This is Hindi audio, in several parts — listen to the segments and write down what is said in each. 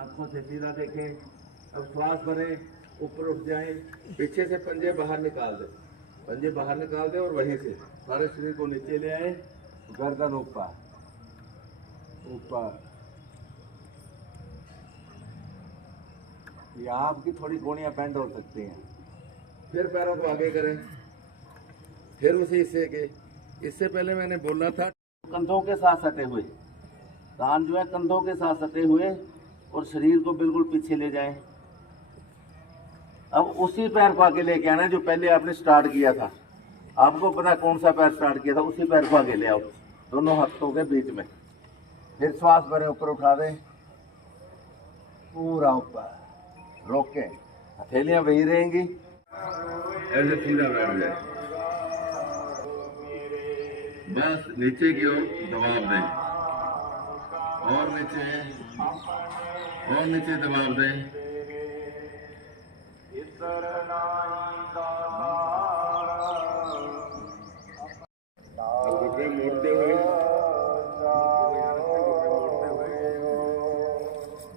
आंखों से सीधा देखें। अब श्वास भरें, ऊपर उठ जाएं, पीछे से पंजे बाहर निकाल दें, पंजे बाहर निकाल दें और वहीं से सारे शरीर को नीचे ले आए, गर्दन ऊपर ऊपर। यहाँ आपकी थोड़ी गोनियां बेंड हो सकती हैं। फिर पैरों को आगे करें, फिर उसी हिस्से के, इससे पहले मैंने बोला था कंधों के साथ सटे हुए, कान जो है कंधों के साथ सटे हुए और शरीर को बिल्कुल पीछे ले जाएं। अब उसी पैर को आगे लेके आना जो पहले आपने स्टार्ट किया था। आपको पता कौन सा पैर स्टार्ट किया था, उसी पैर को आगे ले आओ दोनों हाथों के बीच में। फिर श्वास भरें, ऊपर उठा दें, पूरा ऊपर रोके, हथेलियां वही रहेंगी, ऐसे सीधा बैठ जाए। बस नीचे की ओर दबाव दें और नीचे दबाव दें। घुटने मोड़ते हुए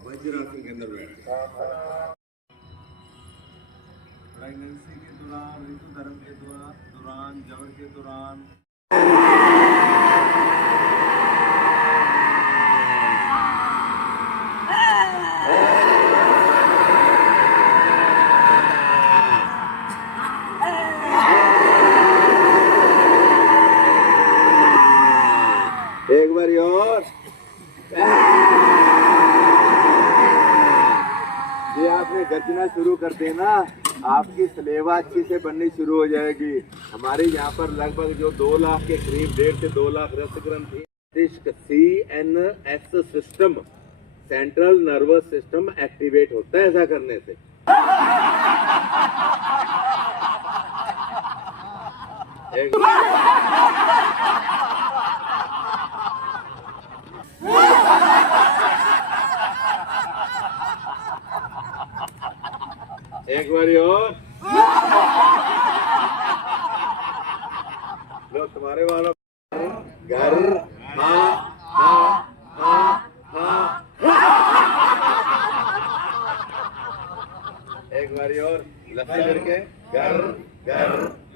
वज्रासन के अंदर बैठ। प्रेगनेंसी के दौरान, ऋतु धर्म के दौरान, जबर के दौरान एक बार और ये आपने गर्जना शुरू कर देना, आपकी सलेवा अच्छी से बननी शुरू हो जाएगी। हमारे यहाँ पर लगभग जो 2 लाख के करीब, 1.5 से 2 लाख रक्त ग्रंथि, CNS system, central nervous system activate होता है ऐसा करने से। एक बारी और लो, तुम्हारे वालों घर एक बारी और लफ्ज़ करके घर घर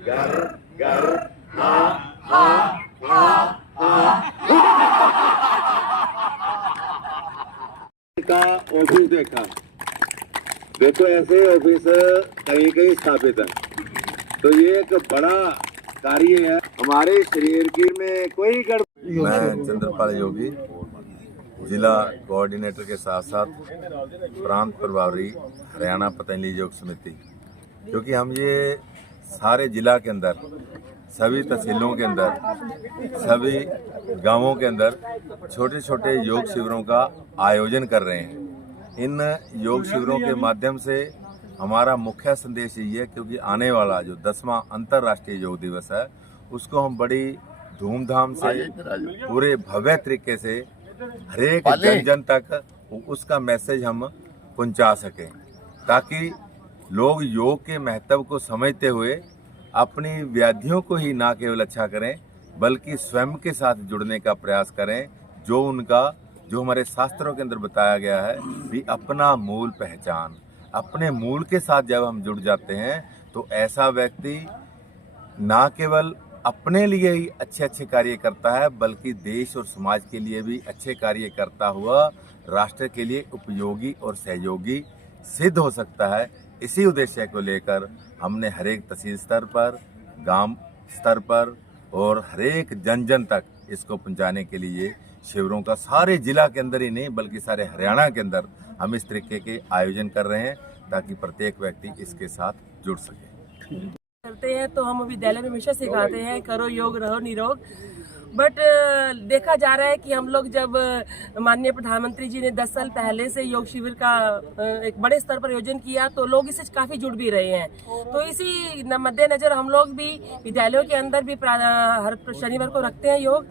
घर घर का ऑफिस देखा, देखो ऐसे ऑफिस कहीं कहीं स्थापित है, तो ये एक बड़ा कार्य है हमारे शरीर की में कोई गड़बड़ी। मैं चंद्रपाल योगी, जिला कोऑर्डिनेटर के साथ साथ प्रांत प्रभारी हरियाणा पतंजलि योग समिति, क्योंकि हम ये सारे जिला के अंदर, सभी तहसीलों के अंदर, सभी गांवों के अंदर छोटे छोटे योग शिविरों का आयोजन कर रहे हैं। इन योग शिविरों के माध्यम से हमारा मुख्य संदेश यही है, क्योंकि आने वाला जो 10वां अंतर्राष्ट्रीय योग दिवस है उसको हम बड़ी धूमधाम से, पूरे भव्य तरीके से हरेक जन जन तक उसका मैसेज हम पहुंचा सकें, ताकि लोग योग के महत्व को समझते हुए अपनी व्याधियों को ही ना केवल अच्छा करें बल्कि स्वयं के साथ जुड़ने का प्रयास करें। जो हमारे शास्त्रों के अंदर बताया गया है भी अपना मूल पहचान, अपने मूल के साथ जब हम जुड़ जाते हैं तो ऐसा व्यक्ति ना केवल अपने लिए ही अच्छे अच्छे कार्य करता है बल्कि देश और समाज के लिए भी अच्छे कार्य करता हुआ राष्ट्र के लिए उपयोगी और सहयोगी सिद्ध हो सकता है। इसी उद्देश्य को लेकर हमने हरेक तहसील स्तर पर, गांव स्तर पर और हरेक जन जन तक इसको पहुंचाने के लिए शिविरों का सारे जिला के अंदर ही नहीं बल्कि सारे हरियाणा के अंदर हम इस तरीके के आयोजन कर रहे हैं ताकि प्रत्येक व्यक्ति इसके साथ जुड़ सके। करते हैं तो हम विद्यालय में हमेशा सिखाते हैं करो योग रहो निरोग, बट देखा जा रहा है कि हम लोग जब माननीय प्रधानमंत्री जी ने 10 साल पहले से योग शिविर का एक बड़े स्तर पर आयोजन किया तो लोग इससे काफी जुड़ भी रहे हैं। तो इसी मद्देनजर हम लोग भी विद्यालयों के अंदर भी हर शनिवार को रखते हैं योग।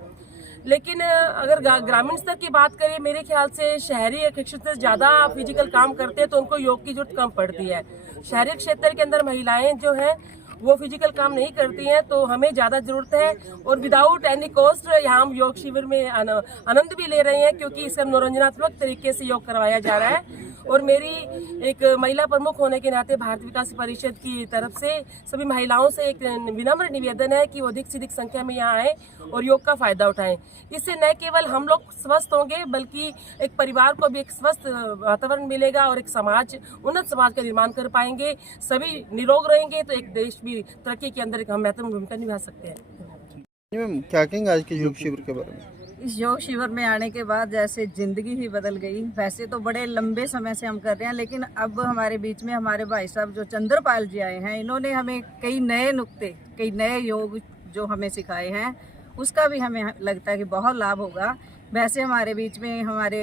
लेकिन अगर ग्रामीण स्तर की बात करें, मेरे ख्याल से शहरी क्षेत्र से ज़्यादा फिजिकल काम करते हैं तो उनको योग की जरूरत कम पड़ती है। शहरी क्षेत्र के अंदर महिलाएं जो हैं वो फिजिकल काम नहीं करती हैं, तो हमें ज़्यादा ज़रूरत है और विदाउट एनी कॉस्ट यहाँ हम योग शिविर में आनंद भी ले रहे हैं, क्योंकि इसे मनोरंजनात्मक तरीके से योग करवाया जा रहा है। और मेरी एक महिला प्रमुख होने के नाते भारत विकास परिषद की तरफ से सभी महिलाओं से एक विनम्र निवेदन है कि वो अधिक से अधिक संख्या में यहाँ आए और योग का फायदा उठाएं। इससे न केवल हम लोग स्वस्थ होंगे बल्कि एक परिवार को भी एक स्वस्थ वातावरण मिलेगा और एक समाज, उन्नत समाज का निर्माण कर पाएंगे। सभी निरोग रहेंगे तो एक देश भी तरक्की के अंदर एक महत्वपूर्ण भूमिका निभा सकते हैं। मैम क्या कहेंगे आज के योग शिविर के बारे में? इस योग शिविर में आने के बाद जैसे ज़िंदगी ही बदल गई। वैसे तो बड़े लंबे समय से हम कर रहे हैं, लेकिन अब हमारे बीच में हमारे भाई साहब जो चंद्रपाल जी आए हैं, इन्होंने हमें कई नए नुक्ते, कई नए योग जो हमें सिखाए हैं, उसका भी हमें लगता है कि बहुत लाभ होगा। वैसे हमारे बीच में हमारे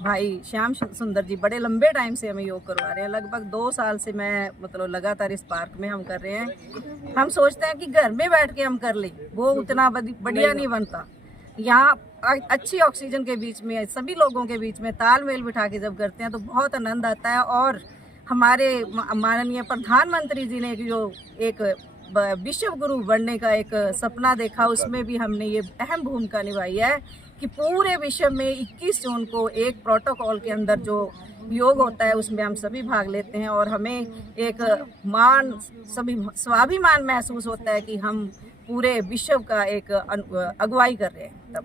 भाई श्याम सुंदर जी बड़े लंबे टाइम से हमें योग करवा रहे हैं। लगभग 2 साल से मैं मतलब लगातार इस पार्क में हम कर रहे हैं। हम सोचते हैं कि घर में बैठ के हम कर लें, वो उतना बढ़िया नहीं बनता। यहाँ अच्छी ऑक्सीजन के बीच में, सभी लोगों के बीच में तालमेल बिठा के जब करते हैं तो बहुत आनंद आता है। और हमारे माननीय प्रधानमंत्री जी ने जो एक विश्व गुरु बनने का एक सपना देखा, उसमें भी हमने ये अहम भूमिका निभाई है कि पूरे विश्व में 21 जून को एक प्रोटोकॉल के अंदर जो योग होता है उसमें हम सभी भाग लेते हैं और हमें एक सभी स्वाभिमान महसूस होता है कि हम पूरे विश्व का एक अगुवाई कर रहे हैं। तब